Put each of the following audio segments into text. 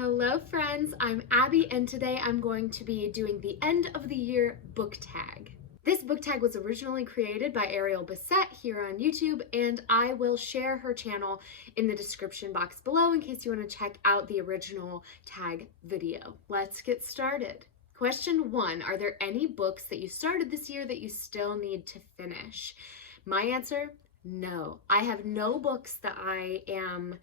Hello friends, I'm Abby and today I'm going to be doing the end of the year book tag. This book tag was originally created by Ariel Bissett here on YouTube, and I will share her channel in the description box below in case you want to check out the original tag video. Let's get started. Question 1, are there any books that you started this year that you still need to finish? My answer, no. I have no books that I am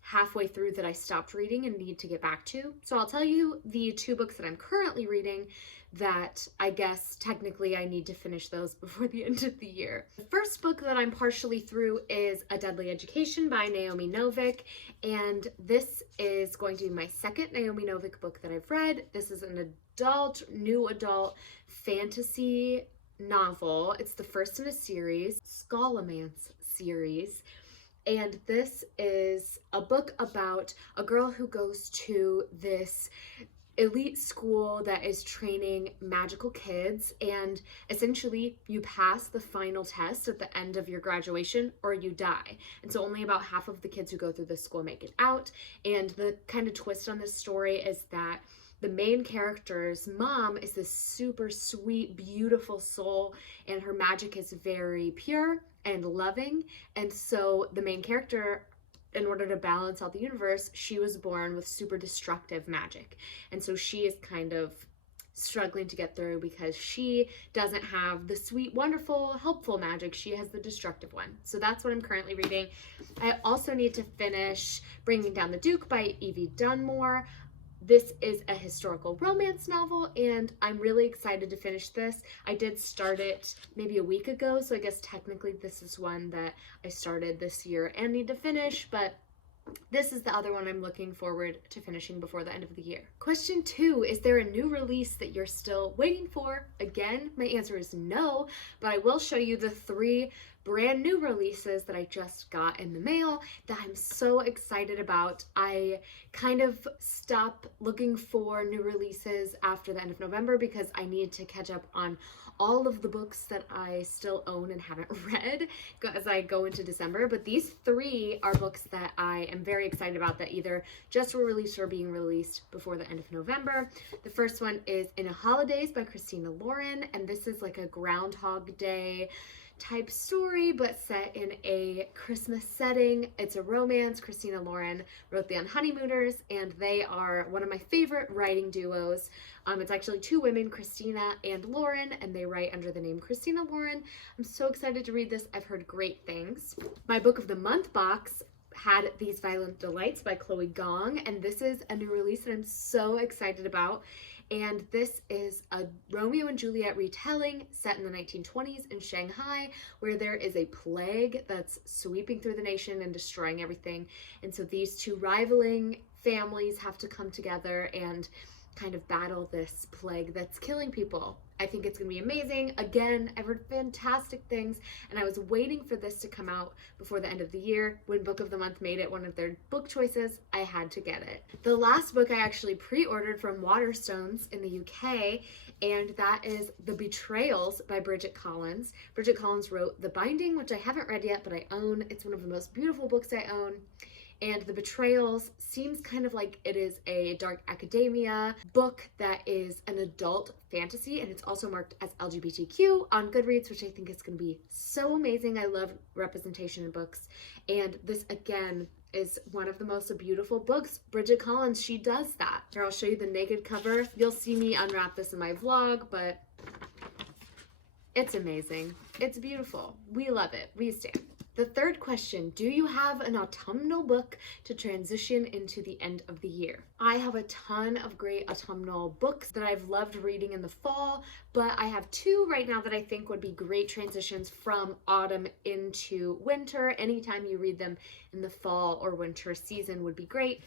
halfway through that I stopped reading and need to get back to. So I'll tell you the 2 books that I'm currently reading that I guess technically I need to finish those before the end of the year. The first book that I'm partially through is A Deadly Education by Naomi Novik, and this is going to be my second Naomi Novik book that I've read. This is an new adult fantasy novel. It's the first in a series, Scholomance series. And this is a book about a girl who goes to this elite school that is training magical kids, and essentially you pass the final test at the end of your graduation or you die. And so only about half of the kids who go through this school make it out. And the kind of twist on this story is that the main character's mom is this super sweet, beautiful soul, and her magic is very pure and loving. And so the main character, in order to balance out the universe, she was born with super destructive magic. And so she is kind of struggling to get through because she doesn't have the sweet, wonderful, helpful magic. She has the destructive one. So that's what I'm currently reading. I also need to finish Bringing Down the Duke by Evie Dunmore. This is a historical romance novel, and I'm really excited to finish this. I did start it maybe a week ago, so I guess technically this is one that I started this year and need to finish, but this is the other one I'm looking forward to finishing before the end of the year. Question 2, is there a new release that you're still waiting for? Again, my answer is no, but I will show you the 3 brand new releases that I just got in the mail that I'm so excited about. I kind of stopped looking for new releases after the end of November because I need to catch up on all of the books that I still own and haven't read as I go into December. But these 3 are books that I am very excited about that either just were released or being released before the end of November. The first one is In a Holidays by Christina Lauren, and this is like a Groundhog Day type story but set in a Christmas setting. It's a romance. Christina Lauren wrote The Unhoneymooners, and they are one of my favorite writing duos. It's actually 2 women, Christina and Lauren, and they write under the name Christina Lauren. I'm so excited to read this. I've heard great things. My book of the month box had These Violent Delights by Chloe Gong, and this is a new release that I'm so excited about. And this is a Romeo and Juliet retelling set in the 1920s in Shanghai, where there is a plague that's sweeping through the nation and destroying everything. And so these 2 rivaling families have to come together and kind of battle this plague that's killing people. I think it's gonna be amazing. Again, I've heard fantastic things, and I was waiting for this to come out before the end of the year. When Book of the Month made it one of their book choices, I had to get it. The last book I actually pre-ordered from Waterstones in the UK, and that is The Betrayals by Bridget Collins. Bridget Collins wrote The Binding, which I haven't read yet, but I own. It's one of the most beautiful books I own. And The Betrayals seems kind of like it is a dark academia book that is an adult fantasy, and it's also marked as LGBTQ on Goodreads, which I think is going to be so amazing. I love representation in books, and this again is one of the most beautiful books. Bridget Collins, she does that. Here, I'll show you the naked cover. You'll see me unwrap this in my vlog, but it's amazing. It's beautiful. We love it. We stand. The third question, do you have an autumnal book to transition into the end of the year? I have a ton of great autumnal books that I've loved reading in the fall, but I have 2 right now that I think would be great transitions from autumn into winter. Anytime you read them in the fall or winter season would be great.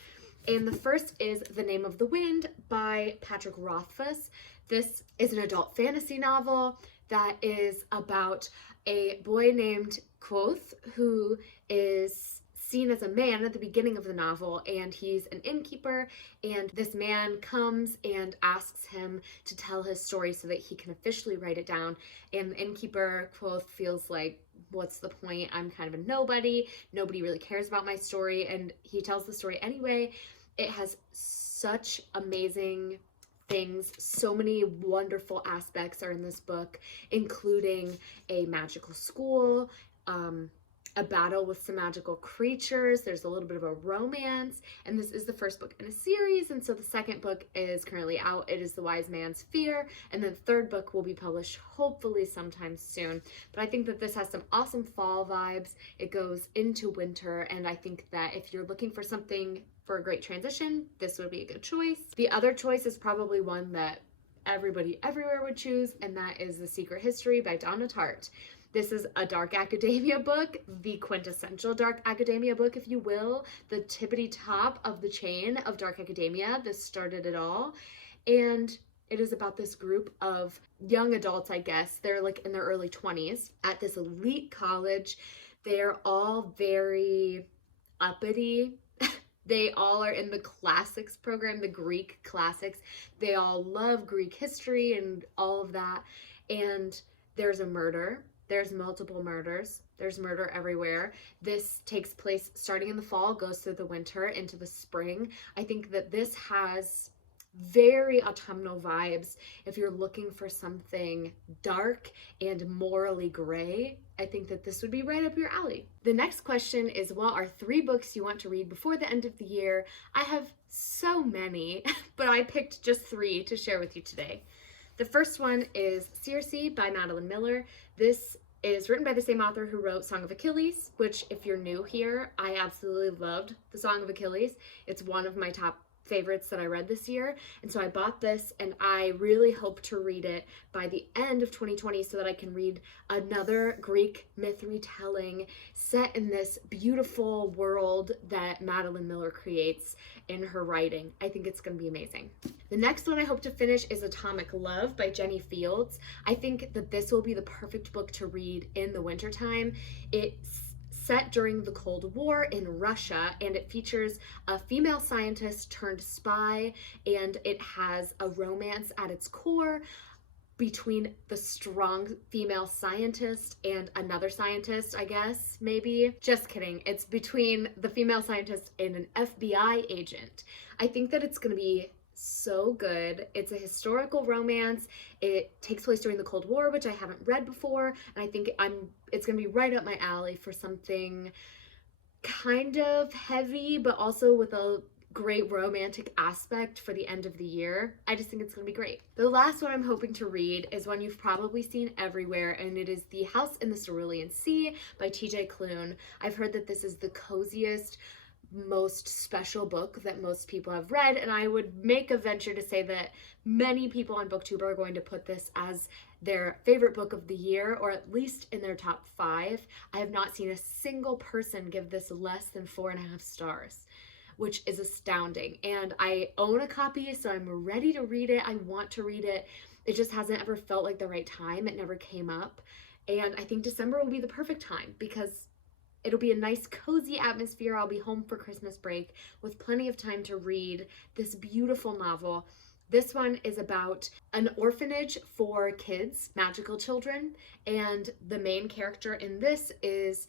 And the first is The Name of the Wind by Patrick Rothfuss. This is an adult fantasy novel that is about a boy named Quoth, who is seen as a man at the beginning of the novel, and he's an innkeeper, and this man comes and asks him to tell his story so that he can officially write it down. And the innkeeper, Quoth, feels like, what's the point? I'm kind of a nobody. Nobody really cares about my story. And he tells the story anyway. It has such amazing things. So many wonderful aspects are in this book, including a magical school, a battle with some magical creatures. There's a little bit of a romance, and this is the first book in a series, and so the second book is currently out. It is The Wise Man's Fear, and the third book will be published hopefully sometime soon. But I think that this has some awesome fall vibes. It goes into winter, and I think that if you're looking for something for a great transition, this would be a good choice. The other choice is probably one that everybody everywhere would choose, and that is The Secret History by Donna Tartt. This is a dark academia book, the quintessential dark academia book, if you will, the tippity top of the chain of dark academia. This started it all. And it is about this group of young adults, I guess. They're like in their early 20s at this elite college. They're all very uppity. They all are in the classics program, the Greek classics. They all love Greek history and all of that. And there's a murder. There's multiple murders. There's murder everywhere. This takes place starting in the fall, goes through the winter into the spring. I think that this has very autumnal vibes. If you're looking for something dark and morally gray, I think that this would be right up your alley. The next question is, what are 3 books you want to read before the end of the year? I have so many, but I picked just 3 to share with you today. The first one is Circe by Madeline Miller. This is written by the same author who wrote Song of Achilles, which, if you're new here, I absolutely loved the Song of Achilles. It's one of my top favorites that I read this year, and so I bought this, and I really hope to read it by the end of 2020 so that I can read another Greek myth retelling set in this beautiful world that Madeline Miller creates in her writing. I think it's going to be amazing. The next one I hope to finish is Atomic Love by Jenny Fields. I think that this will be the perfect book to read in the wintertime. It's set during the Cold War in Russia, and it features a female scientist turned spy, and it has a romance at its core between the strong female scientist and another scientist, I guess, maybe. Just kidding. It's between the female scientist and an FBI agent. I think that it's going to be so good. It's a historical romance. It takes place during the Cold War, which I haven't read before, and I think it's gonna be right up my alley for something kind of heavy, but also with a great romantic aspect for the end of the year. I just think it's gonna be great. The last one I'm hoping to read is one you've probably seen everywhere, and it is The House in the Cerulean Sea by TJ Klune. I've heard that this is the coziest, most special book that most people have read, and I would make a venture to say that many people on BookTube are going to put this as their favorite book of the year, or at least in their top 5. I have not seen a single person give this less than 4.5 stars, which is astounding. And I own a copy, so I'm ready to read it. I want to read it. It just hasn't ever felt like the right time. It never came up. And I think December will be the perfect time because it'll be a nice cozy atmosphere. I'll be home for Christmas break with plenty of time to read this beautiful novel. This one is about an orphanage for kids, magical children, and the main character in this is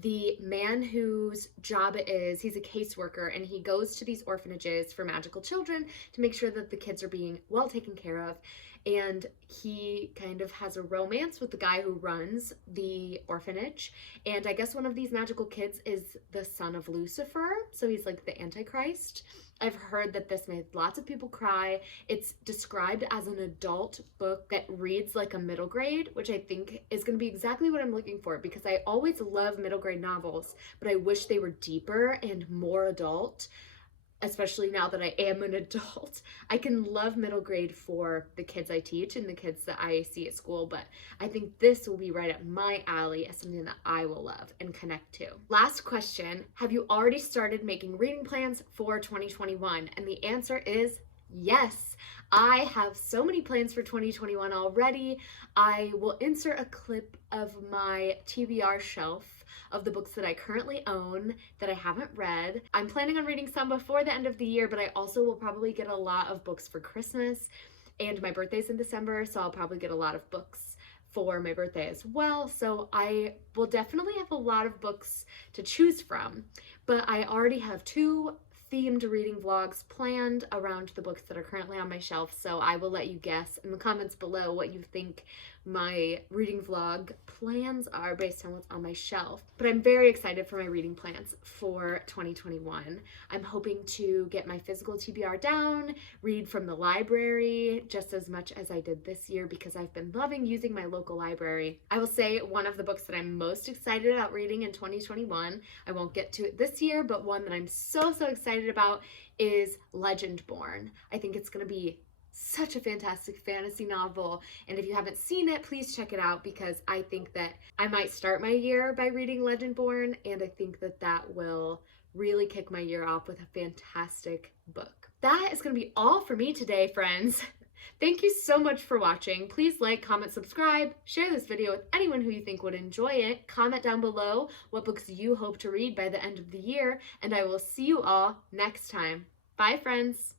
the man whose job it is. He's a caseworker, and he goes to these orphanages for magical children to make sure that the kids are being well taken care of. And he kind of has a romance with the guy who runs the orphanage. And I guess one of these magical kids is the son of Lucifer, so he's like the Antichrist. I've heard that this made lots of people cry. It's described as an adult book that reads like a middle grade, which I think is going to be exactly what I'm looking for, because I always love middle grade novels, but I wish they were deeper and more adult. Especially now that I am an adult. I can love middle grade for the kids I teach and the kids that I see at school, but I think this will be right up my alley as something that I will love and connect to. Last question, have you already started making reading plans for 2021? And the answer is yes. I have so many plans for 2021 already. I will insert a clip of my TBR shelf of the books that I currently own that I haven't read. I'm planning on reading some before the end of the year, but I also will probably get a lot of books for Christmas, and my birthday's in December, so I'll probably get a lot of books for my birthday as well. So I will definitely have a lot of books to choose from, but I already have 2 themed reading vlogs planned around the books that are currently on my shelf, so I will let you guess in the comments below what you think my reading vlog plans are based on what's on my shelf. But I'm very excited for my reading plans for 2021. I'm hoping to get my physical TBR down, read from the library just as much as I did this year because I've been loving using my local library. I will say one of the books that I'm most excited about reading in 2021, I won't get to it this year, but one that I'm so excited about is Legendborn. I think it's going to be such a fantastic fantasy novel, and if you haven't seen it, please check it out because I think that I might start my year by reading Legendborn, and I think that that will really kick my year off with a fantastic book. That is going to be all for me today, friends. Thank you so much for watching. Please like, comment, subscribe, share this video with anyone who you think would enjoy it. Comment down below what books you hope to read by the end of the year, and I will see you all next time. Bye, friends.